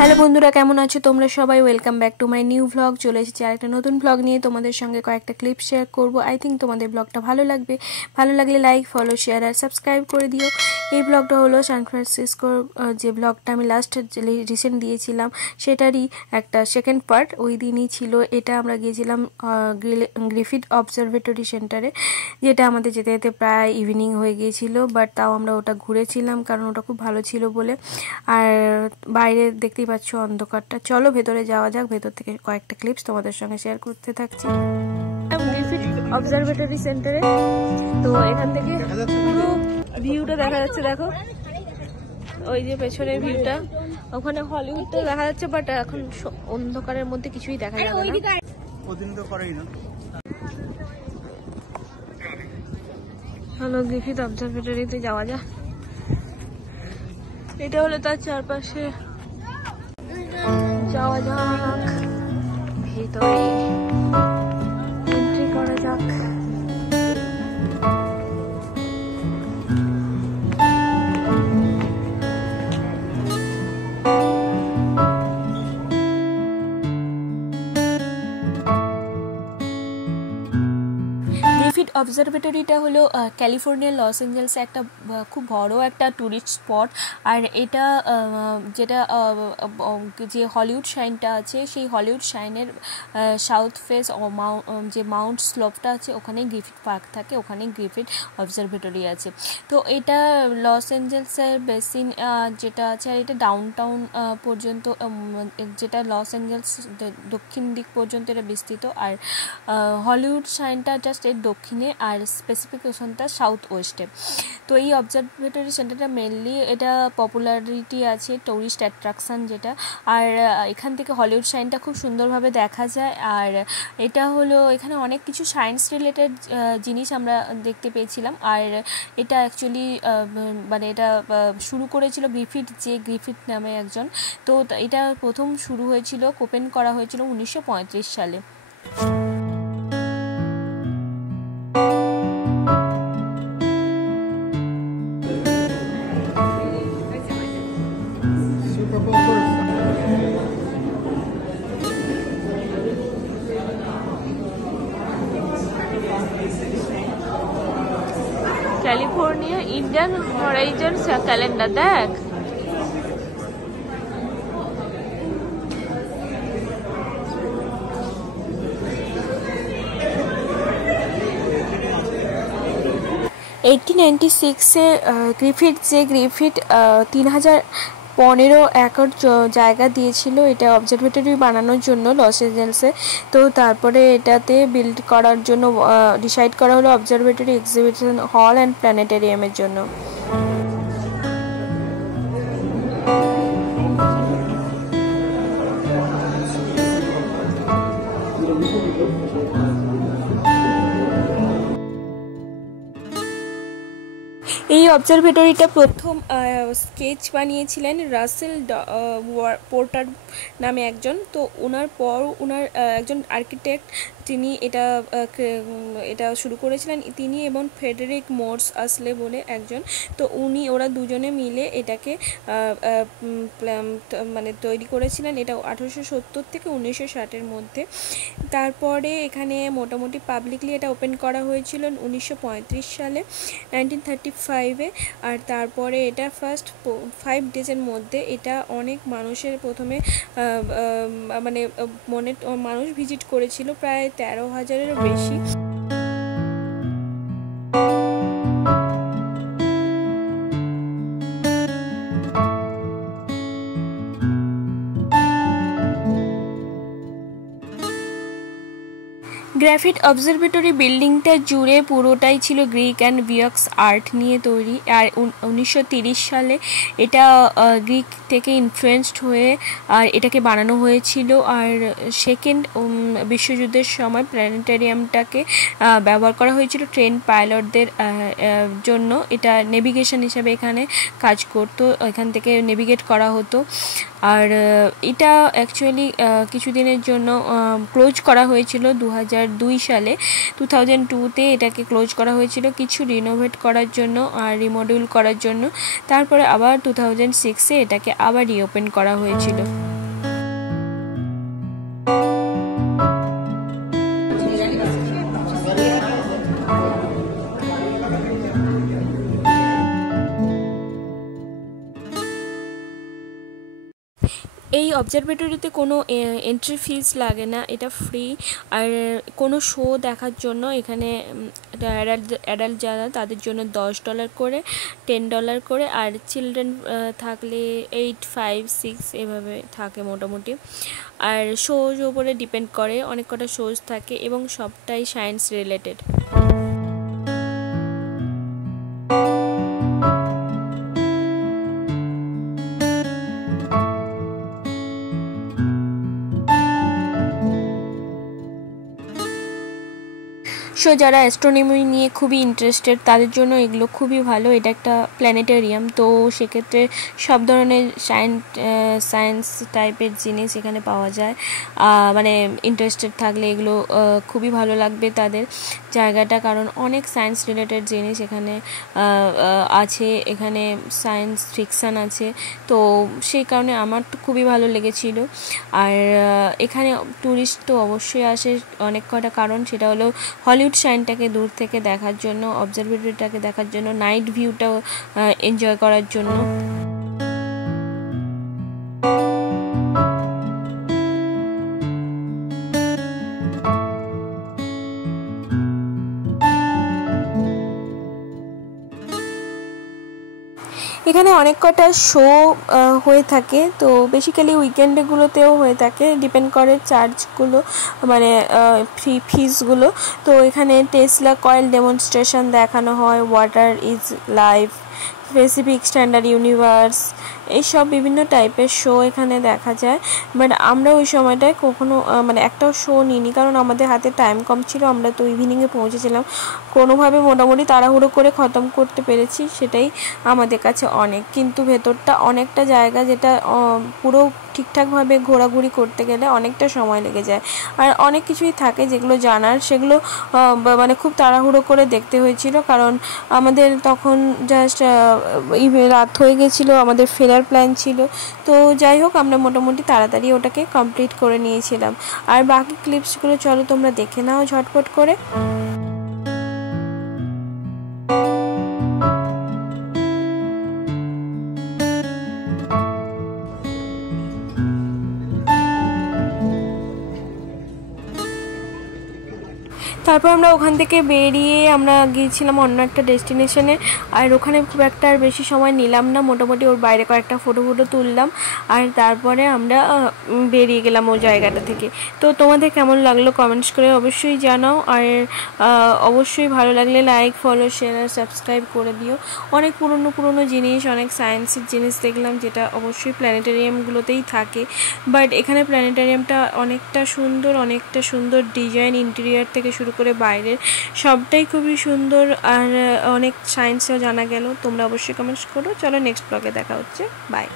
Hello বন্ধুরা, কেমন আছো তোমরা সবাই? Welcome back to my new vlog. চলে এসেছি আরেকটা নতুন ভ্লগ নিয়ে। তোমাদের সঙ্গে কয়েকটা ক্লিপ শেয়ার করব। আই থিঙ্ক তোমাদের ব্লগটা ভালো লাগবে। ভালো লাগলে লাইক, ফলো, শেয়ার আর সাবস্ক্রাইব করে দিও। এই ব্লগটা হলো সান ফ্রান্সিসকোর যে ব্লগটা আমি লাস্ট রিসেন্ট দিয়েছিলাম সেটারই একটা সেকেন্ড পার্ট। ওই দিনই ছিল এটা। আমরা গিয়েছিলাম গ্রিফিথ অবজারভেটরি সেন্টারে, যেটা আমাদের যেতে যেতে প্রায় ইভিনিং হয়ে গিয়েছিল, বাট তাও আমরা ওটা ঘুরেছিলাম কারণ ওটা খুব ভালো ছিল বলে। আর বাইরে দেখতেই পাচ্ছ অন্ধকারটা। চলো ভেতরে যাওয়া যাক, ভেতর থেকে কয়েকটা ক্লিপস তোমাদের সঙ্গে শেয়ার করতে থাকছি। গ্রিফিথ অবজারভেটরি সেন্টারে, তো এখান থেকে পুরো ভিউটা দেখা যাচ্ছে। দেখো ওই যে পেছনের ভিউটা, ওখানে হলিউডটা দেখা যাচ্ছে, বাট এখন অন্ধকারের মধ্যে কিছুই দেখা যাবে না। হলো গ্রিফিথ অবজারভেটরিতে যাওয়া যাক। এটা হলো তার চারপাশে, যাওয়া যাক ভিতরে, এন্ট্রি করা যাক। গ্রিফিথ অবজারভেটরিটা হলো ক্যালিফোর্নিয়ার লস অ্যাঞ্জেলসে একটা খুব বড় একটা ট্যুরিস্ট স্পট। আর এটা যেটা যে হলিউড শাইনটা আছে, সেই হলিউড শাইনের সাউথ ফেস যে মাউন্ট স্লোপটা আছে, ওখানে গ্রিফিথ পার্ক থাকে, ওখানে গ্রিফিথ অবজারভেটরি আছে। তো এটা লস অ্যাঞ্জেলসের বেসিন যেটা আছে, আর এটা ডাউনটাউন পর্যন্ত, যেটা লস অ্যাঞ্জেলস দক্ষিণ দিক পর্যন্ত এটা বিস্তৃত। আর হলিউড শাইনটা জাস্ট এর দক্ষিণে, আর স্পেসিফিকেশনটা সাউথ ওয়েস্টে। তো এই অবজারভেটরি সেন্টারটা মেনলি এটা পপুলারিটি আছে, টুরিস্ট অ্যাট্রাকশান যেটা। আর এখান থেকে হলিউড শাইনটা খুব সুন্দরভাবে দেখা যায়। আর এটা হলো এখানে অনেক কিছু সায়েন্স রিলেটেড জিনিস আমরা দেখতে পেয়েছিলাম। আর এটা অ্যাকচুয়ালি মানে এটা শুরু করেছিল গ্রিফিথ নামে একজন। তো এটা প্রথম শুরু হয়েছিল, ওপেন করা হয়েছিল 1935 সালে। ক্যালিফোর্নিয়া ইন্ডিয়ান হরাইজন ক্যালেন্ডার দেখ। গ্রিফিথ 3015 একর জায়গা দিয়েছিল এটা অবজারভেটরি বানানোর জন্য লস অ্যাঞ্জেলসে। তো তারপরে এটাতে বিল্ড করার জন্য ডিসাইড করা হলো অবজারভেটরি, এক্সিবিশন হল অ্যান্ড প্ল্যানেটেরিয়ামের জন্য। এই অবজারভেটরিটা প্রথম স্কেচ বানিয়েছিলেন রাসেল পোর্টার নামে একজন। তো ওনার পর ওনার একজন আর্কিটেক্ট, তিনি এটা শুরু করেছিলেন, তিনি এবং ফ্রেডেরিক মোর্স আসলে বলে একজন। তো ওরা দুজনে মিলে এটাকে মানে তৈরি করেছিলেন। এটা 1870 থেকে 1960-এর মধ্যে। তারপরে এখানে মোটামুটি পাবলিকলি এটা ওপেন করা হয়েছিল 1935 সালে, 1935-এ। আর তারপরে এটা ফার্স্ট 5 ডেজের মধ্যে এটা অনেক মানুষের প্রথমে মানে মানুষ ভিজিট করেছিল, প্রায় 13,000-এরও বেশি। গ্রিফিথ অবজারভেটরি বিল্ডিংটা জুড়ে পুরোটাই ছিল গ্রিক অ্যান্ড ভিয়াক্স আর্ট নিয়ে তৈরি। আর 1930 সালে এটা গ্রিক থেকে ইনফ্লুয়েন্সড হয়ে আর এটাকে বানানো হয়েছিল। আর সেকেন্ড বিশ্বযুদ্ধের সময় প্ল্যানেটেরিয়ামটাকে ব্যবহার করা হয়েছিল ট্রেন পাইলটদের জন্য। এটা নেভিগেশন হিসাবে এখানে কাজ করতো, এখান থেকে নেভিগেট করা হতো। আর এটা অ্যাকচুয়ালি কিছুদিনের জন্য ক্লোজ করা হয়েছিল 2002 সালে। 2002-তে এটাকে ক্লোজ করা হয়েছিল কিছু রিনোভেট করার জন্য আর রিমডিউল করার জন্য। তারপরে আবার 2006-এ এটাকে আবার রিওপেন করা হয়েছিল। এই অবজারভেটরিতে কোনো এন্ট্রি ফিস লাগে না, এটা ফ্রি। আর কোনো শো দেখার জন্য এখানে অ্যাডাল্ট যারা তাদের জন্য $10 করে, $10 করে, আর চিলড্রেন থাকলে 8, 5, 6 এভাবে থাকে মোটামুটি। আর শোজ ওপরে ডিপেন্ড করে, অনেক কটা শোজ থাকে এবং সবটাই সায়েন্স রিলেটেড। সো যারা অ্যাস্ট্রোনমি নিয়ে খুবই ইন্টারেস্টেড তাদের জন্য এগুলো খুবই ভালো। এটা একটা প্ল্যানেটেরিয়াম, তো সেক্ষেত্রে সব ধরনের সায়েন্স টাইপের জিনিস এখানে পাওয়া যায়। মানে ইন্টারেস্টেড থাকলে এগুলো খুবই ভালো লাগবে তাদের জায়গাটা, কারণ অনেক সায়েন্স রিলেটেড জিনিস এখানে আছে। এখানে সায়েন্স ফিকশান আছে, তো সেই কারণে আমার তো খুবই ভালো লেগেছিল। আর এখানে ট্যুরিস্ট তো অবশ্যই আসে অনেক কটা কারণ, সেটা হলো হলিউড সাইনটাকে দূর থেকে দেখার জন্য, অবজারভেটরিটাকে দেখার জন্য, নাইট ভিউটাও এনজয় করার জন্য। এখানে অনেক কটা শো হয়ে থাকে, তো বেসিক্যালি উইকেন্ডগুলোতেও হয়ে থাকে, ডিপেন্ড করে চার্জগুলো, মানে ফিসগুলো। তো এখানে টেসলা কয়েল ডেমনস্ট্রেশন দেখানো হয়, water is life, specific standard universe, এইসব বিভিন্ন টাইপের শো এখানে দেখা যায়। বাট আমরা ওই সময়টায় কখনো মানে একটাও শো নিইনি, কারণ আমাদের হাতে টাইম কম ছিল। আমরা তো ইভিনিংয়ে পৌঁছেছিলাম, কোনোভাবে মোটামুটি তাড়াহুড়ো করে খতম করতে পেরেছি, সেটাই আমাদের কাছে অনেক। কিন্তু ভেতরটা অনেকটা জায়গা, যেটা পুরো ঠিকঠাকভাবে ঘোরাঘুরি করতে গেলে অনেকটা সময় লেগে যায়। আর অনেক কিছুই থাকে যেগুলো জানার, সেগুলো মানে খুব তাড়াহুড়ো করে দেখতে হয়েছিল, কারণ আমাদের তখন জাস্ট রাত হয়ে গেছিলো, আমাদের ফেরার প্ল্যান ছিল। তো যাই হোক, আমরা মোটামুটি তাড়াতাড়ি ওটাকে কমপ্লিট করে নিয়েছিলাম। আর বাকি ক্লিপসগুলো চলো তোমরা দেখে নাও ঝটপট করে। তারপর আমরা ওখান থেকে বেরিয়ে আমরা গিয়েছিলাম অন্য একটা ডেস্টিনেশনে। আর ওখানে খুব একটা আর বেশি সময় নিলাম না, মোটামুটি ওর বাইরে কয়েকটা ফটো তুললাম, আর তারপরে আমরা বেরিয়ে গেলাম ওই জায়গাটা থেকে। তো তোমাদের কেমন লাগলো কমেন্টস করে অবশ্যই জানাও। আর অবশ্যই ভালো লাগলে লাইক, ফলো, শেয়ার আর সাবস্ক্রাইব করে দিও। অনেক পুরনো জিনিস, অনেক সায়েন্সের জিনিস দেখলাম, যেটা অবশ্যই প্ল্যানেটেরিয়ামগুলোতেই থাকে। বাট এখানে প্ল্যানেটেরিয়ামটা অনেকটা সুন্দর ডিজাইন, ইন্টেরিয়ার থেকে শুরু করে বাইরের সবটাই খুবই সুন্দর, আর অনেক সায়েন্সও জানা গেল। তোমরা অবশ্যই কমেন্টস করো। চলো নেক্সট ব্লগে দেখা হচ্ছে, বাই।